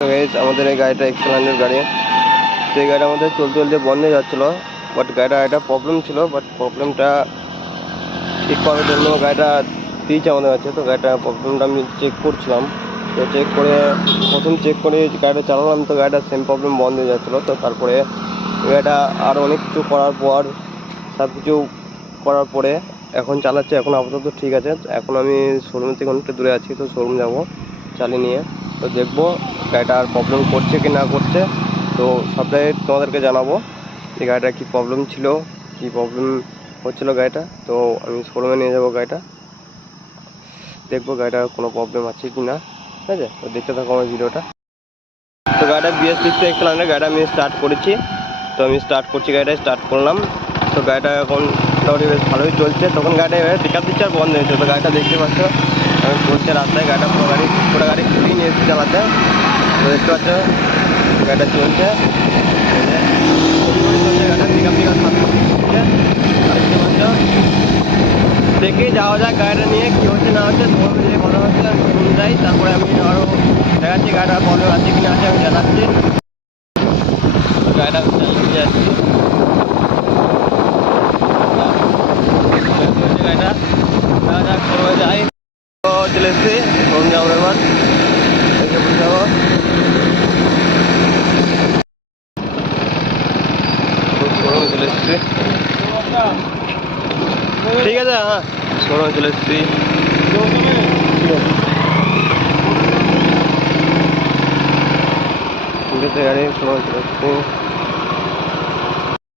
আমাদের এই গাড়িটা এক্সেলেন্টের গাড়ি। তো এই গাড়িটা আমাদের চলতে চলতে বন্ধ হয়ে যাচ্ছিলো, বাট গাড়িটা একটা প্রবলেম ছিল, বাট প্রবলেমটা ঠিক করার জন্য গাড়িটা দিয়েছে আমাদের কাছে। তো গাড়িটা প্রবলেমটা আমি চেক করছিলাম, তো প্রথম চেক করে গাড়িটা চালালাম, তো গাড়িটা সেম প্রবলেম বন্ধ হয়ে যাচ্ছিলো। তো তারপরে গাড়িটা আরও অনেক কিছু করার পর, সব কিছু করার পরে এখন চালাচ্ছে। এখন আপাতত ঠিক আছে। এখন আমি শোরুম থেকে অনেকটা দূরে আছি, তো শোরুম যাবো চালিয়ে নিয়ে, তো দেখবো গাড়িটা আর প্রবলেম করছে কি না করছে। তো সবটাই তোমাদেরকে জানাবো যে গাড়িটা কী প্রবলেম ছিল, কী প্রবলেম হচ্ছিলো গাড়িটা। তো আমি শোরুমে নিয়ে যাবো গাড়িটা, দেখবো গাড়িটার কোনো প্রবলেম আছে কি না। ঠিক আছে, তো দেখতে থাকো আমার ভিডিওটা। তো গাড়িটা BS6 এক্সেলেন্টের গাড়িটা আমি স্টার্ট করেছি। তো আমি স্টার্ট করছি, গাড়িটা স্টার্ট করলাম। তো গাড়িটা এখন মোটামুটি বেশ ভালোই চলছে। তখন গাড়িটা এবার পিক আপ দিচ্ছে আর বন্ধ হয়েছে। তো গাড়িটা দেখতে পাচ্ছ আমি চলছে রাস্তায়, গাড়িটা পুরো গাড়ি খুবই নিয়ে এসেছি চালাতে। তো দেখতে পাচ্ছ গাড়িটা চলছে, গাড়িটা পিক আপ চলছে। আর দেখতে পাচ্ছ, দেখে যাওয়া যাক গাড়িটা নিয়ে কী হচ্ছে না হচ্ছে। তোমার যে কথা হচ্ছে আমি শুনে যাই, তারপরে আমি আরও দেখাচ্ছি গাড়িটার প্রবলেম আছে কি না আছে আমি জানাচ্ছি। গাড়িটা চালিয়ে যাচ্ছি, গাড়িটা দেখা যাক শোরুমে যাই। তো চলে এসছি শোরুম যাবো এবার, দেখে বুঝে যাবো। শোরুমে চলে এসছি, ঠিক আছে। হ্যাঁ, শোরুমে চলে এসছি। ঠিক আছে, গাড়ি শোরুমে চলে এসছি।